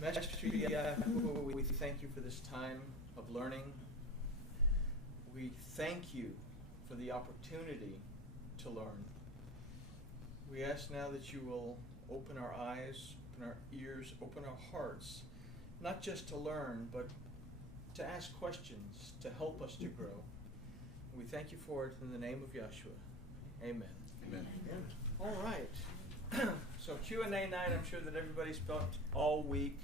Master Yahuwah, we thank you for this time of learning. We thank you for the opportunity to learn. We ask now that you will open our eyes, open our ears, open our hearts, not just to learn, but to ask questions, to help us to grow. We thank you for it in the name of Yeshua. Amen. Amen. All right. So Q&A night, I'm sure that everybody spent all week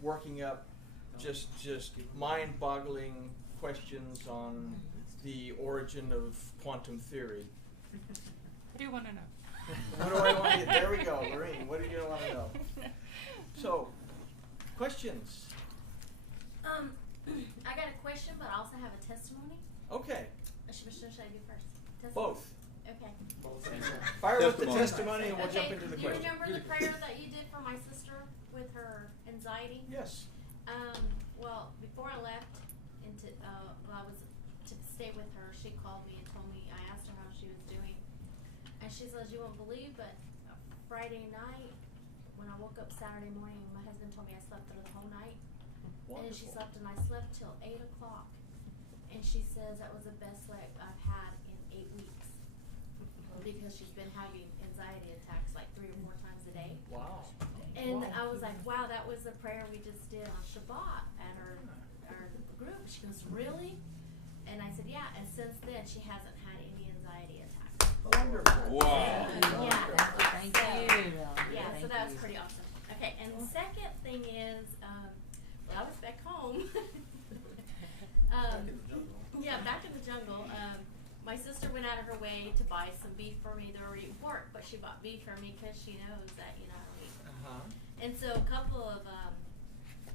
working up just mind-boggling questions on the origin of quantum theory. What do you want to know? What do I want to know? There we go, Lorraine. What do you want to know? So, questions. I got a question, but I also have a testimony. Okay. Should I do first? Testimony? Both. Okay. Fire with the testimony and we'll jump into the do you question. remember the prayer that you did for my sister with her anxiety? Yes. Well, before I left, I was to stay with her, she called me and told me, I asked her how she was doing. And she says, you won't believe, but Friday night, when I woke up Saturday morning, my husband told me I slept through the whole night. Wonderful. And she slept, and I slept till 8 o'clock. And she says that was the best sleep I've had in 8 weeks. Because she's been having anxiety attacks like 3 or 4 times a day. Wow. And I was like, wow, that was the prayer we just did on Shabbat at our group. She goes, really? And I said, yeah. And since then, she hasn't had any anxiety attacks. Wonderful. Wow. Yeah. Thank you. Yeah, so Thank that was you. pretty awesome. Okay, and the second thing is, well, I was back home. Yeah, back in the jungle. My sister went out of her way to buy some beef for me. They were eating pork, but she bought beef for me because she knows that, I don't eat pork. And so a couple of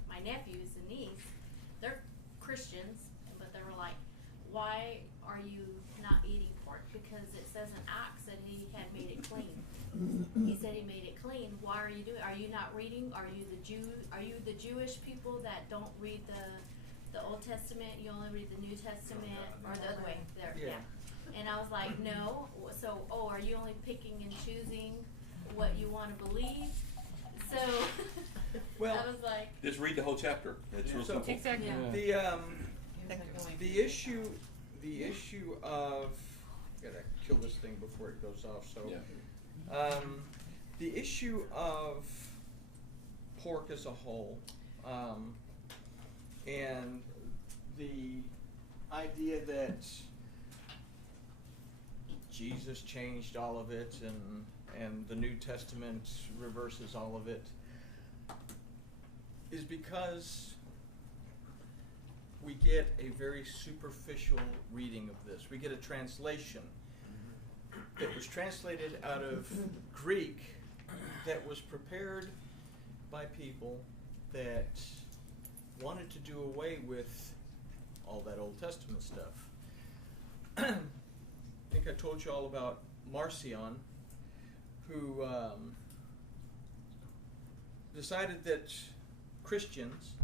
my nephews and niece, they're Christians, but they were like, why are you not eating pork? Because it says in Acts that he had made it clean. He said he made it clean. Why are you doing it? Are you not reading? Are you the Jewish people that don't read the Old Testament? You only read the New Testament, or the other way? There, yeah. And I was like, no. So, are you only picking and choosing what you want to believe? So, Well, I was like, Just read the whole chapter. It's real simple. Exactly. the issue of, gotta kill this thing before it goes off. So, Yeah. the issue of pork as a whole, and the idea that Jesus changed all of it, and the New Testament reverses all of it, is because we get a very superficial reading of this. We get a translation that was translated out of Greek that was prepared by people that wanted to do away with all that Old Testament stuff. I think I told you all about Marcion, who decided that Christians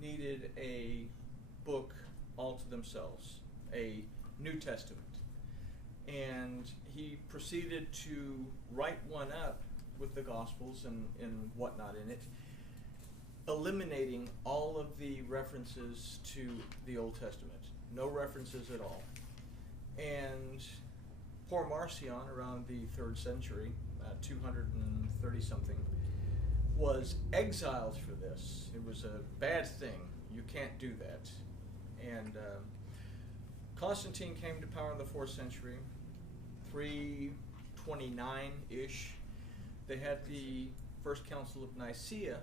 needed a book all to themselves, a New Testament. And he proceeded to write one up with the Gospels and whatnot in it, eliminating all of the references to the Old Testament. No references at all. And poor Marcion, around the 3rd century, 230-something, was exiled for this. It was a bad thing. You can't do that. And Constantine came to power in the 4th century, 329-ish. They had the First Council of Nicaea,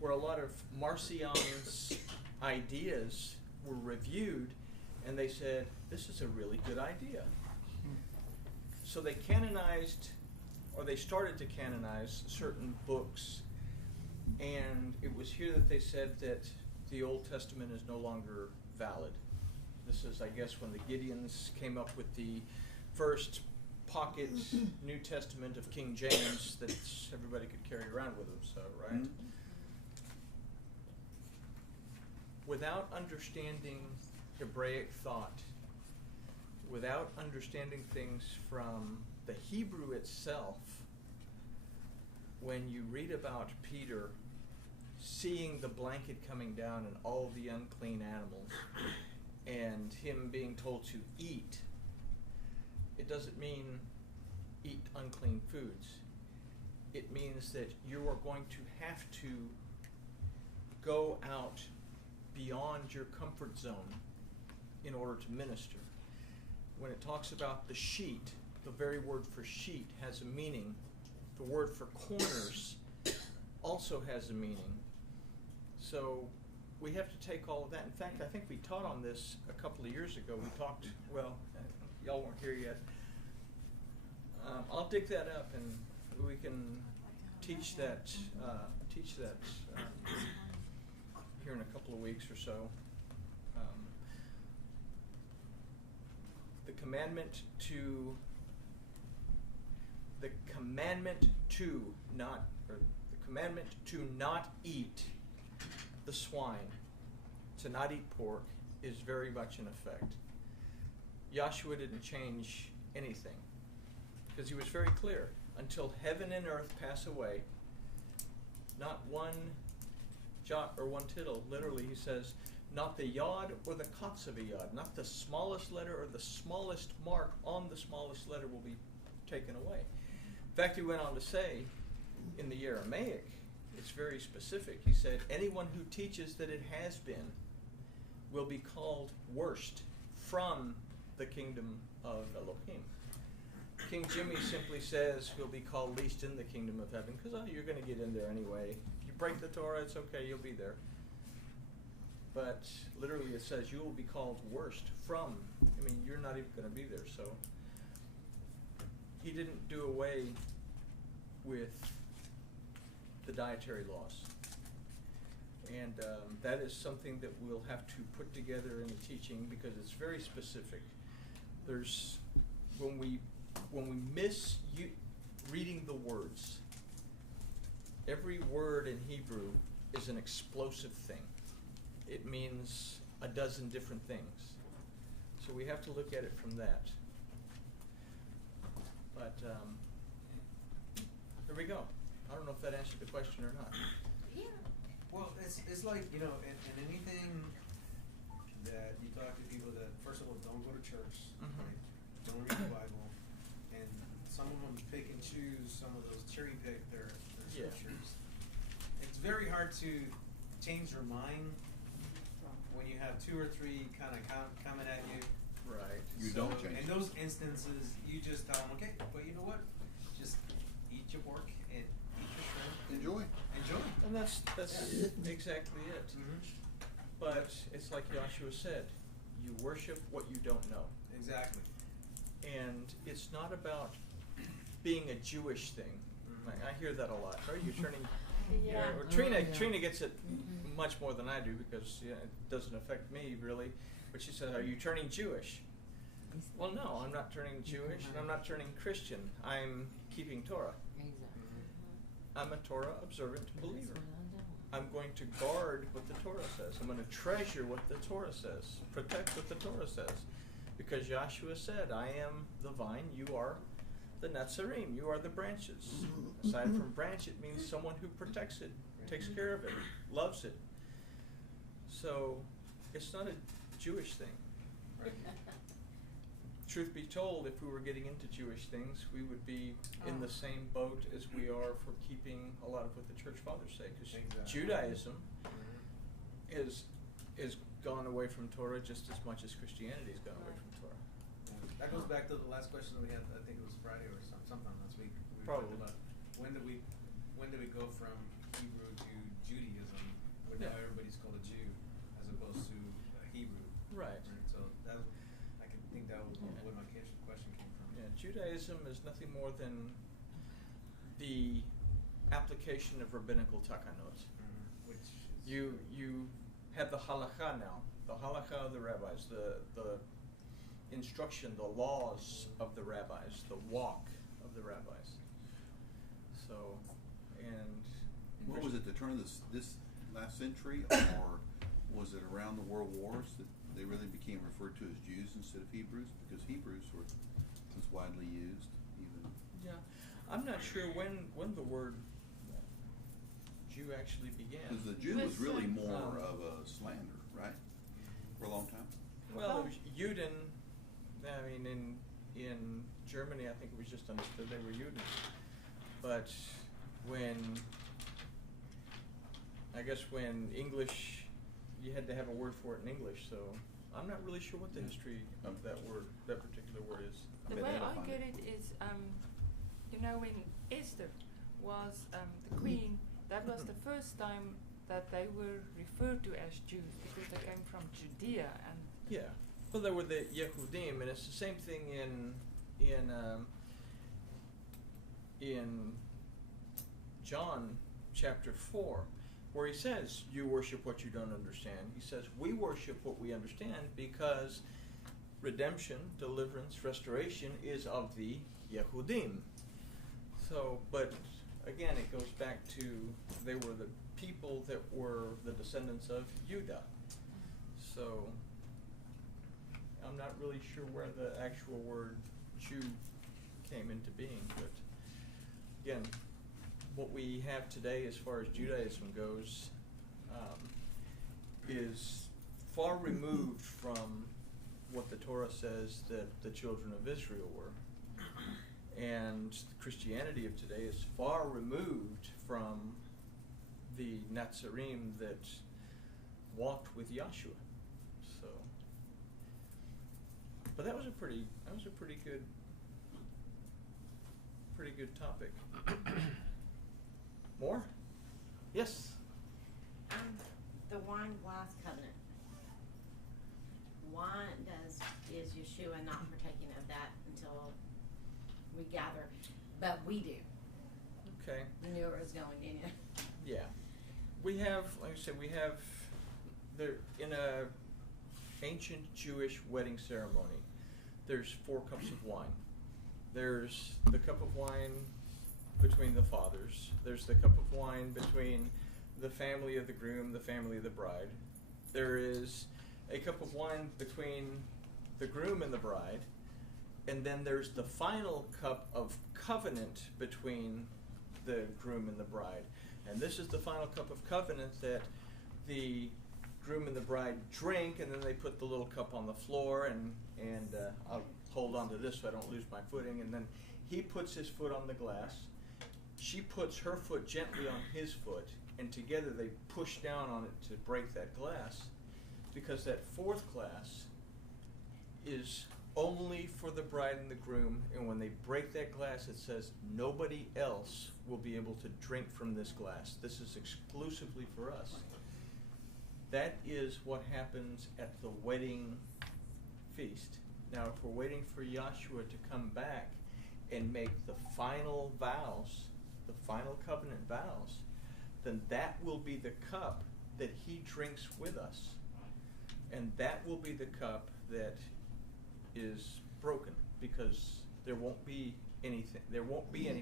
where a lot of Marcion's ideas were reviewed, and they said, this is a really good idea. So they canonized, or they started to canonize certain books, and it was here that they said that the Old Testament is no longer valid. This is, I guess, when the Gideons came up with the first pocket New Testament of King James that everybody could carry around with them, so, right? Mm-hmm. Without understanding Hebraic thought, without understanding things from the Hebrew itself, when you read about Peter seeing the blanket coming down and all the unclean animals and him being told to eat, it doesn't mean eat unclean foods. It means that you are going to have to go out beyond your comfort zone in order to minister. When it talks about the sheet, the very word for sheet has a meaning. The word for corners also has a meaning. So we have to take all of that. In fact, I think we taught on this a couple of years ago. We talked, well, y'all weren't here yet. I'll dig that up and we can teach that here in a couple of weeks or so. The commandment to not eat the swine, to not eat pork, is very much in effect. Joshua didn't change anything because he was very clear. Until heaven and earth pass away, not one jot or one tittle, literally he says, not the yod or the kotz of a yod, not the smallest letter or the smallest mark on the smallest letter will be taken away. In fact, he went on to say, in the Aramaic, it's very specific. He said, anyone who teaches that it has been will be called worst from the kingdom of Elohim. King Jimmy simply says he'll be called least in the kingdom of heaven because you're going to get in there anyway. If you break the Torah, it's okay, you'll be there. But literally it says you will be called worst from. I mean, you're not even going to be there. So he didn't do away with the dietary laws. And that is something that we'll have to put together in the teaching because it's very specific. There's, when we miss reading the words, every word in Hebrew is an explosive thing. It means a dozen different things. So we have to look at it from that. But there we go. I don't know if that answered the question or not. Yeah. Well, it's like, you know, in anything that you talk to people that, first of all, don't go to church, right? Don't read the Bible, and some of them pick and choose, some of those cherry pick their scriptures. It's very hard to change your mind when you have two or three kind of coming at you. Right. You don't change. In those instances, you just tell them, okay, but you know what? Just eat your pork and eat your shrimp. Enjoy. Enjoy. And that's exactly it. Mm-hmm. But it's like Joshua said, you worship what you don't know. Exactly. And it's not about being a Jewish thing. Mm-hmm. I hear that a lot. Are you turning? Yeah. Or Trina gets it much more than I do because it doesn't affect me really. But she says, "Are you turning Jewish?" Well, no, I'm not turning Jewish, and I'm not turning Christian. I'm keeping Torah. I'm a Torah observant believer. I'm going to guard what the Torah says. I'm going to treasure what the Torah says, protect what the Torah says. Because Joshua said, I am the vine, you are the Netzarim, you are the branches. Aside from branch, it means someone who protects it, takes care of it, loves it. So it's not a Jewish thing. Right. Truth be told, if we were getting into Jewish things, we would be in the same boat as we are for keeping a lot of what the church fathers say. Because Judaism is gone away from Torah just as much as Christianity has gone away from Torah. That goes back to the last question we had. I think it was Friday or sometime last week. We Probably. talked about when did we go from Hebrew to Judaism, when now everybody's called a Jew as opposed to Hebrew. Right. So that I can think that was where my question came from. Yeah, Judaism is nothing more than the application of rabbinical takanot. Which is You have the halakha now, the halakha of the rabbis, the instruction, the laws of the rabbis, the walk of the rabbis. So, and What was it, the turn of this last century, or was it around the world wars that they really became referred to as Jews instead of Hebrews? Because Hebrews was widely used even. Yeah, I'm not sure when the word Jew Jew actually began. Because the Jew was really more of a slander, right? For a long time. Well, it was Juden. I mean, in Germany, I think it was just understood they were Juden. But when English, you had to have a word for it in English. So I'm not really sure what the history of that word, that particular word is. The way I get it is, when Esther was the queen, that was the first time that they were referred to as Jews because they came from Judea and. Yeah, well, there were the Yehudim, and it's the same thing in John chapter 4, where he says, "You worship what you don't understand." He says, "We worship what we understand because redemption, deliverance, restoration is of the Yehudim." So, but again, it goes back to they were the people that were the descendants of Judah. So I'm not really sure where the actual word Jew came into being, but again, what we have today as far as Judaism goes is far removed from what the Torah says that the children of Israel were. And the Christianity of today is far removed from the Nazarene that walked with Yahshua. So, but that was a pretty good topic. More? Yes. The wine glass covenant. Why is Yeshua not partaking of that until we gather? But we do. Okay. You knew where it was going, didn't you? Yeah. We have, like I said, there in a ancient Jewish wedding ceremony, there's 4 cups of wine. There's the cup of wine between the fathers. There's the cup of wine between the family of the groom, the family of the bride. There is a cup of wine between the groom and the bride. And then there's the final cup of covenant between the groom and the bride. And this is the final cup of covenant that the groom and the bride drink, and then they put the little cup on the floor, and I'll hold on to this so I don't lose my footing. And then he puts his foot on the glass. She puts her foot gently on his foot, and together they push down on it to break that glass, because that 4th glass is only for the bride and the groom, and when they break that glass, it says nobody else will be able to drink from this glass. This is exclusively for us. That is what happens at the wedding feast. Now, if we're waiting for Yahshua to come back and make the final vows, the final covenant vows, then that will be the cup that he drinks with us. And that will be the cup that is broken, because there won't be any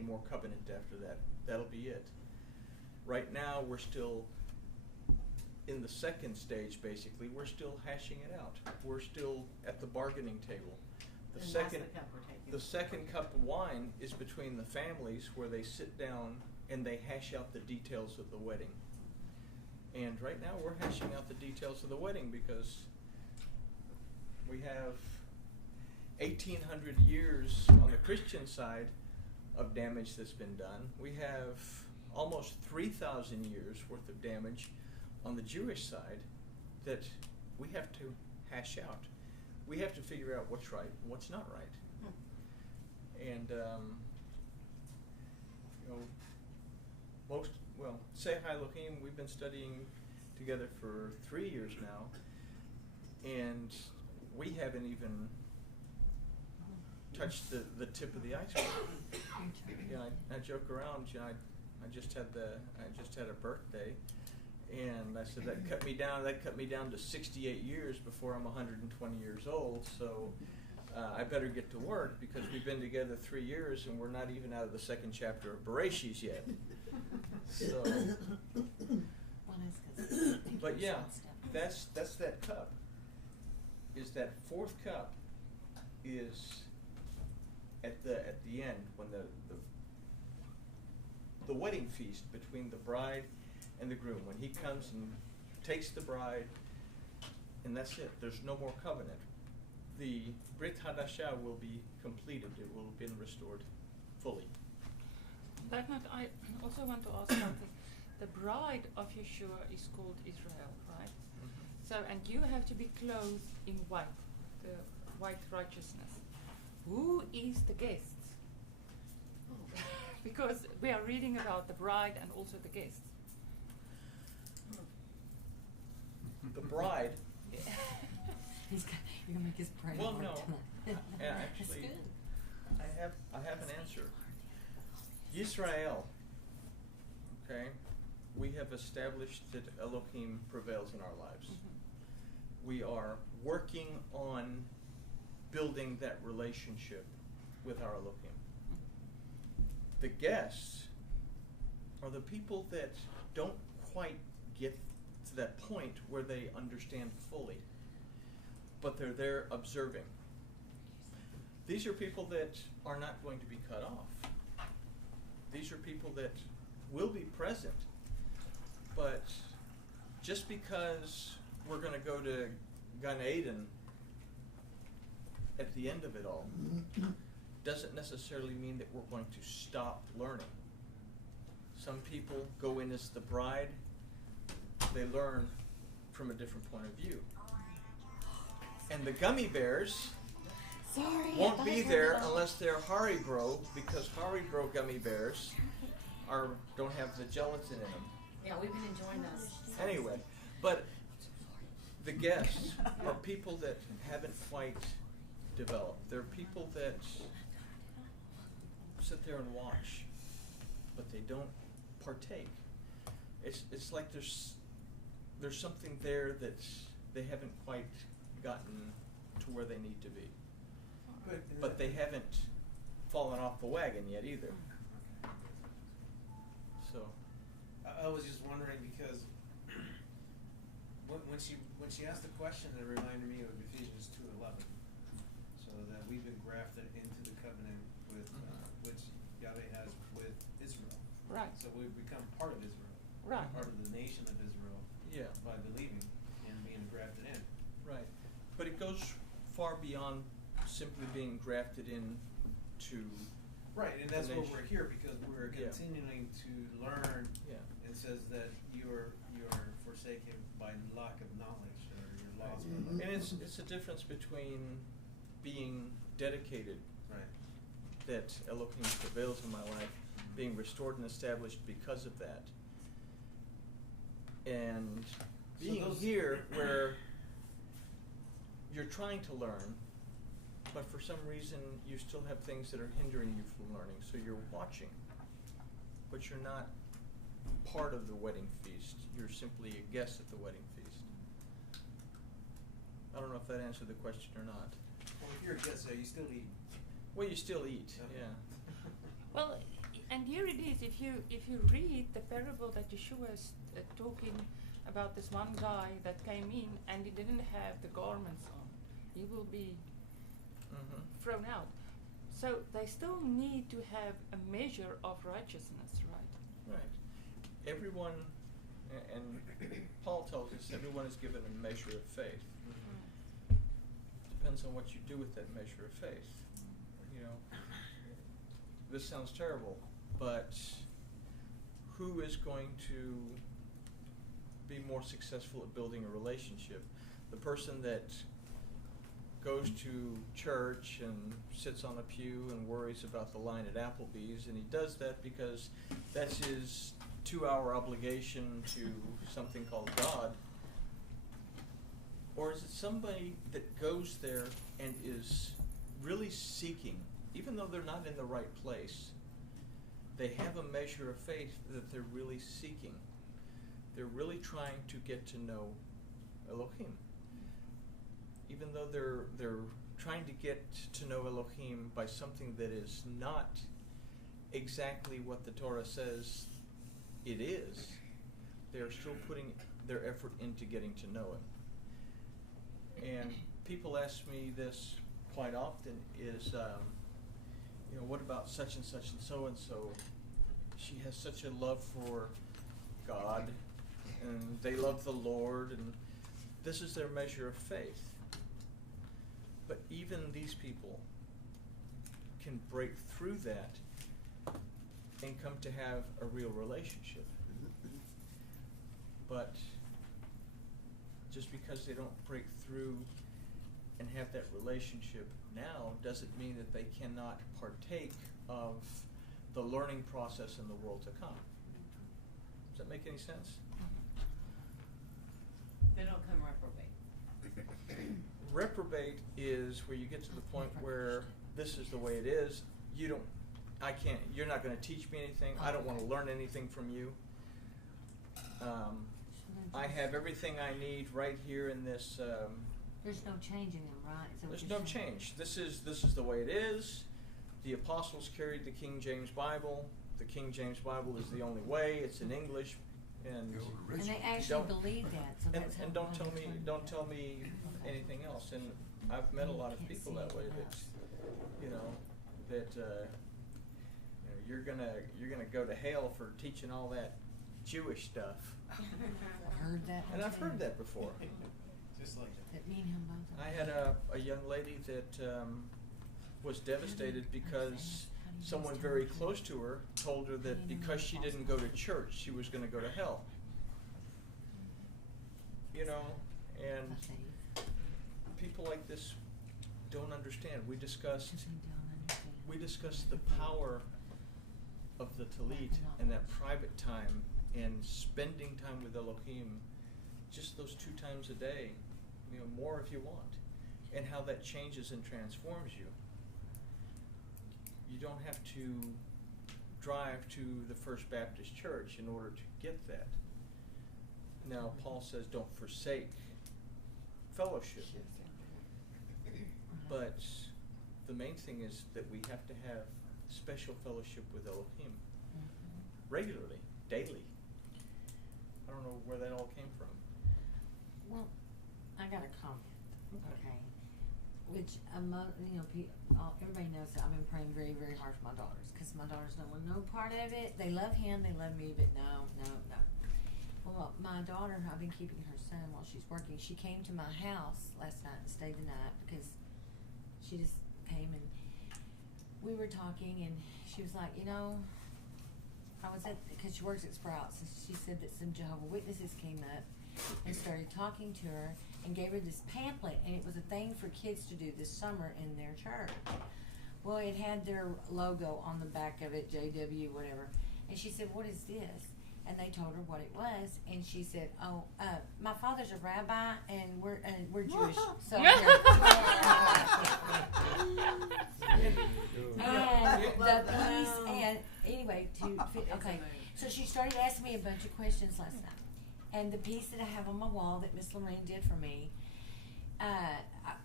more covenant after that. That'll be it. Right now, we're still in the second stage, basically. We're still hashing it out. We're still at the bargaining table. The second cup of wine is between the families, where they sit down and they hash out the details of the wedding. And right now we're hashing out the details of the wedding, because we have 1,800 years on the Christian side of damage that's been done. We have almost 3,000 years worth of damage on the Jewish side that we have to hash out. We have to figure out what's right and what's not right. And Seh HaElohim, we've been studying together for 3 years now, and we haven't even touched the tip of the iceberg. I joke around. I just had a birthday, and I said that cut me down to 68 years before I'm 120 years old. So I better get to work, because we've been together 3 years and we're not even out of the 2nd chapter of Bereshit yet. So, but yeah, that's that cup. Is that 4th cup is at the end, when the wedding feast between the bride and the groom. When he comes and takes the bride, and that's it. There's no more covenant. The Brit Hadashah will be completed. It will have been restored fully. That note, I also want to ask something. The bride of Yeshua is called Israel, right? Mm-hmm. So, and you have to be clothed in white, the white righteousness. Who is the guests? Because we are reading about the bride and also the guests. The bride. You're gonna make us pray. Well, hard no. tonight. Actually, That's I have an answer. Yisrael. Okay, we have established that Elohim prevails in our lives. Mm-hmm. We are working on building that relationship with our Elohim. The guests are the people that don't quite get to that point where they understand fully, but they're there observing. These are people that are not going to be cut off. These are people that will be present, but just because we're going to go to Gan Eden at the end of it all doesn't necessarily mean that we're going to stop learning. Some people go in as the bride. They learn from a different point of view. And the gummy bears won't be there unless they're Haribo, because Haribo gummy bears don't have the gelatin in them. Yeah, we've been enjoying those. Anyway, but the guests are people that haven't quite developed. They're people that sit there and watch, but they don't partake. It's like there's something there that they haven't quite gotten to where they need to be. But they haven't fallen off the wagon yet either. So I was just wondering because when she asked the question, it reminded me of Ephesians 2:11, so that we've been grafted into the covenant with which Yahweh has with Israel. Right. So we've become part of Israel. Right. Part of the nation of Israel. yeah, By believing and being grafted in. right. But it goes far beyond simply being grafted in to Right, and that's the what nation. we're here because we're Yeah. continuing to learn. Yeah. It says that you're forsaken by lack of knowledge, or you're lost. And it's a difference between being dedicated, Right. that Elohim prevails in my life, being restored and established because of that, and being here where you're trying to learn, but for some reason you still have things that are hindering you from learning. So you're watching, but you're not part of the wedding feast. You're simply a guest at the wedding feast. I don't know if that answered the question or not. Well, if you're a guest there, you still eat. Well, you still eat, yeah. Well, and here it is. If you read the parable that Yeshua is talking about, this one guy that came in and he didn't have the garments on, he will be thrown out. So they still need to have a measure of righteousness, right? Right. Everyone, and Paul tells us, everyone is given a measure of faith. Depends on what you do with that measure of faith. You know, this sounds terrible, but who is going to be more successful at building a relationship? The person that goes to church and sits on a pew and worries about the line at Applebee's, and he does that because that's his 2-hour obligation to something called God? Or is it somebody that goes there and is really seeking, even though they're not in the right place, they have a measure of faith that they're really seeking. They're really trying to get to know Elohim. Even though they're trying to get to know Elohim by something that is not exactly what the Torah says it is, they're still putting their effort into getting to know Him. And people ask me this quite often is, what about such and so and so? She has such a love for God, and they love the Lord, and this is their measure of faith. But even these people can break through that and come to have a real relationship. But just because they don't break through and have that relationship now doesn't mean that they cannot partake of the learning process in the world to come. Does that make any sense? They don't come reprobate. Reprobate is where you get to the point where this is the way it is. You're not going to teach me anything. I don't want to learn anything from you. I have everything I need right here in this. There's no changing them, right? Is that what There's you're no saying? change. This is the way it is. The apostles carried the King James Bible. The King James Bible is the only way. It's in English, and And they actually don't- believe that. So and, that's how and don't tell it's me learned. don't tell me anything else. And I've met a lot of Can't people see that it way. without- You're You're gonna go to hell for teaching all that Jewish stuff. I've heard that. And one I've too. heard that before. Just like that. That me and him both. I had a young lady that was devastated because someone very close to her told her that because she didn't go to church, she was going to go to hell. You know, and people like this don't understand. We discussed the power of the Talit and that private time and spending time with Elohim, just those 2 times a day, more if you want, and how that changes and transforms you. You don't have to drive to the First Baptist Church in order to get that. Now, Paul says don't forsake fellowship. But the main thing is that we have to have special fellowship with Elohim regularly, daily. I don't know where that all came from. Well, I got a comment. Okay. Which everybody knows that I've been praying very, very hard for my daughters because my daughters don't want no part of it. They love him, they love me, but no. Well, my daughter, I've been keeping her son while she's working. She came to my house last night and stayed the night because she just came and we were talking and she was like, because she works at Sprouts, and she said that some Jehovah's Witnesses came up and started talking to her and gave her this pamphlet, and it was a thing for kids to do this summer in their church. Well, it had their logo on the back of it, JW, whatever. And she said, "What is this?" And they told her what it was, and she said, "Oh, my father's a rabbi, and we're Jewish." So and the piece, and anyway, okay. So she started asking me a bunch of questions last night, and the piece that I have on my wall that Miss Lorraine did for me,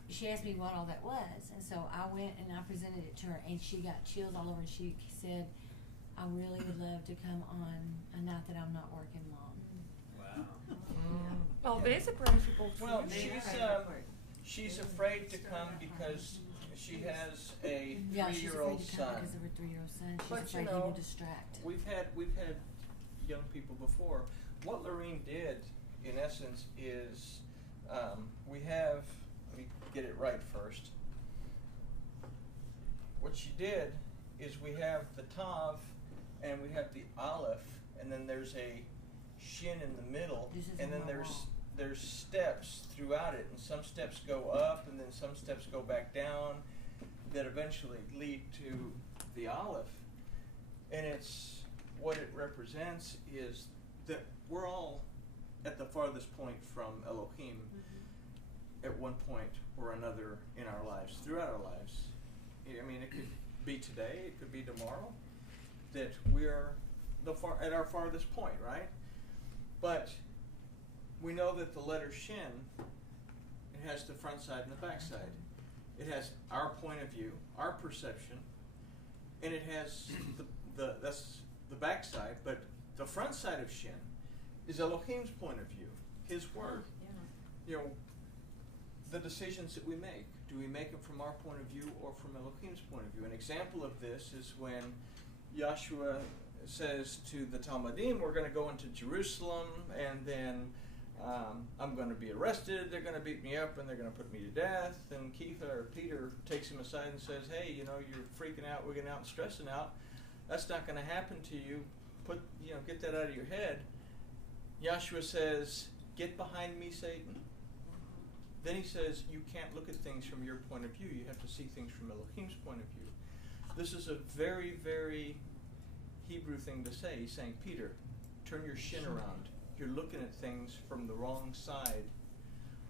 she asked me what all that was, and so I went and I presented it to her, and she got chills all over, and she said, "I really would love to come on a night that I'm not working, Mom." Wow. Well, there's a principle. Well, she's afraid to come because she has a Yeah, she's 3-year-old afraid to come son. because of her 3-year-old son. She's But, afraid he will distract. We've had young people before. What Lorene did, in essence, is let me get it right first. What she did is we have the Tav and we have the Aleph, and then there's a Shin in the middle, This is and then on my there's wall. there's steps throughout it, and some steps go up and then some steps go back down that eventually lead to the Aleph. And it's what it represents is that we're all at the farthest point from Elohim at one point or another in our lives, throughout our lives. I mean, it could be today, it could be tomorrow, that we're at our farthest point, right? But we know that the letter Shin, it has the front side and the back side. It has our point of view, our perception, and it has that's the back side, but the front side of Shin is Elohim's point of view, his word. The decisions that we make, do we make them from our point of view or from Elohim's point of view? An example of this is when Yahshua says to the Talmudim, we're going to go into Jerusalem, and then I'm going to be arrested, they're going to beat me up, and they're going to put me to death. And Peter takes him aside and says, hey, you're freaking out, wigging out, and stressing out. That's not going to happen to you. Get that out of your head. Yahshua says, get behind me, Satan. Then he says, you can't look at things from your point of view. You have to see things from Elohim's point of view. This is a very, very Hebrew thing to say. He's saying, Peter, turn your shin around. You're looking at things from the wrong side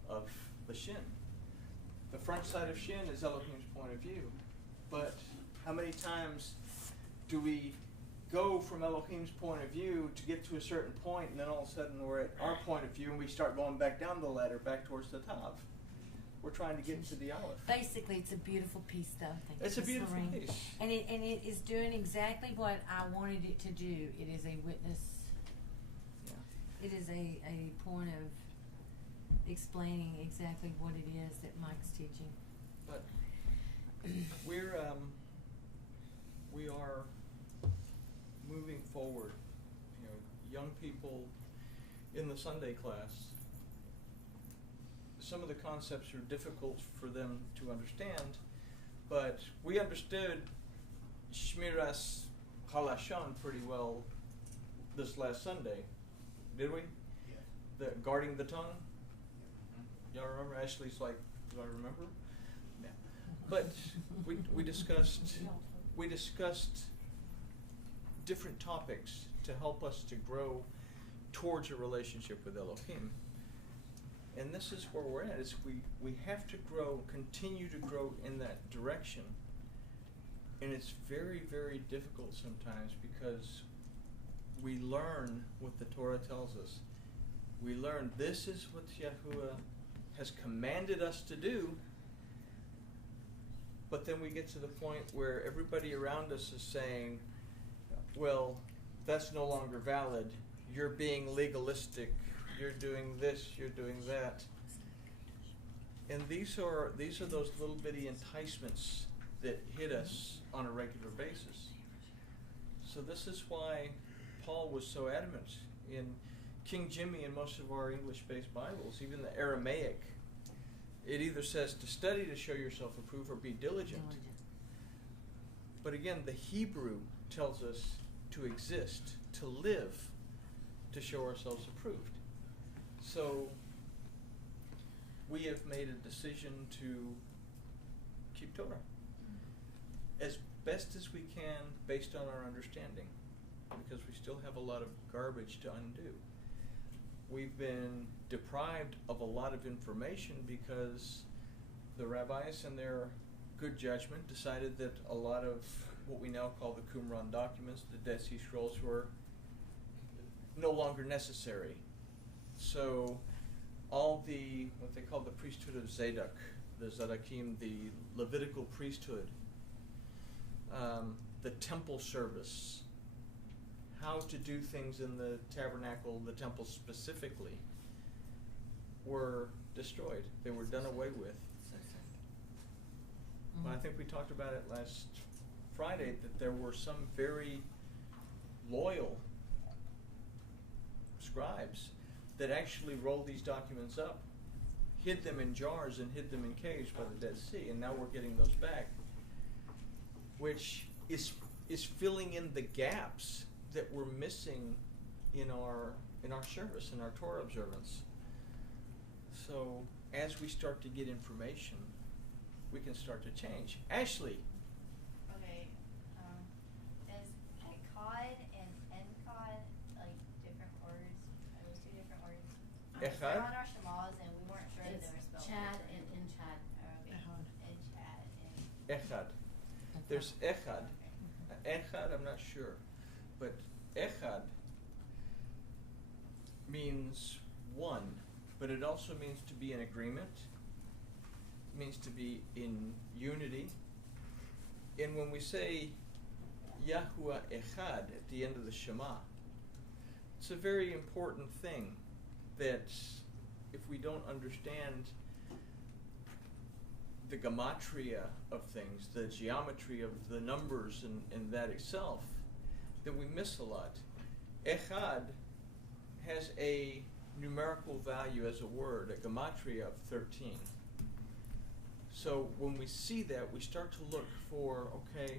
of the shin. The front side of shin is Elohim's point of view. But how many times do we go from Elohim's point of view to get to a certain point, and then all of a sudden we're at our point of view and we start going back down the ladder, back towards the top? We're trying to get to the Aleph. Basically, it's a beautiful piece, though. Thank It's you, a beautiful Lorraine. piece. And it is doing exactly what I wanted it to do. It is a witness. Yeah. It is a point of explaining exactly what it is that Mike's teaching. But we are moving forward. Young people in the Sunday class, some of the concepts are difficult for them to understand, but we understood Shmiras Halashon pretty well this last Sunday, did we? Yeah. The guarding the tongue. Y'all remember? Ashley's like, do I remember? Yeah. But we discussed different topics to help us to grow towards a relationship with Elohim. And this is where we're at, is we have to grow, continue to grow in that direction. And it's very, very difficult sometimes because we learn what the Torah tells us. We learn this is what Yahuwah has commanded us to do, but then we get to the point where everybody around us is saying, well, that's no longer valid. You're being legalistic. You're doing this, you're doing that. And these are those little bitty enticements that hit us on a regular basis. So this is why Paul was so adamant in King Jimmy and most of our English-based Bibles, even the Aramaic. It either says to study to show yourself approved or be diligent. But again, the Hebrew tells us to exist, to live, to show ourselves approved. So we have made a decision to keep Torah as best as we can based on our understanding, because we still have a lot of garbage to undo. We've been deprived of a lot of information because the rabbis, in their good judgment, decided that a lot of what we now call the Qumran documents, the Dead Sea Scrolls, were no longer necessary. So all what they call the priesthood of Zadok, the Zadokim, the Levitical priesthood, the temple service, how to do things in the tabernacle, the temple specifically, were destroyed. They were done away with. Well, I think we talked about it last Friday, that there were some very loyal scribes that actually rolled these documents up, hid them in jars and hid them in caves by the Dead Sea, and now we're getting those back, which is filling in the gaps that we're missing in our service, in our Torah observance. So as we start to get information, we can start to change. Ashley. Okay. Is Echad and Encod like different words? Are those two different words? Echad? They're on our Shemaz and we weren't sure that It's they were spelled. Chad different. and Inchad. Okay. And Chad and. Echad. There's Echad. Okay. Echad, I'm not sure. But Echad means one, but it also means to be in agreement. It means to be in unity. And when we say Yahuwah Echad at the end of the Shema, it's a very important thing that if we don't understand the gematria of things, the geometry of the numbers and that itself, that we miss a lot. Echad has a numerical value as a word, a gematria of 13. So when we see that, we start to look for, okay,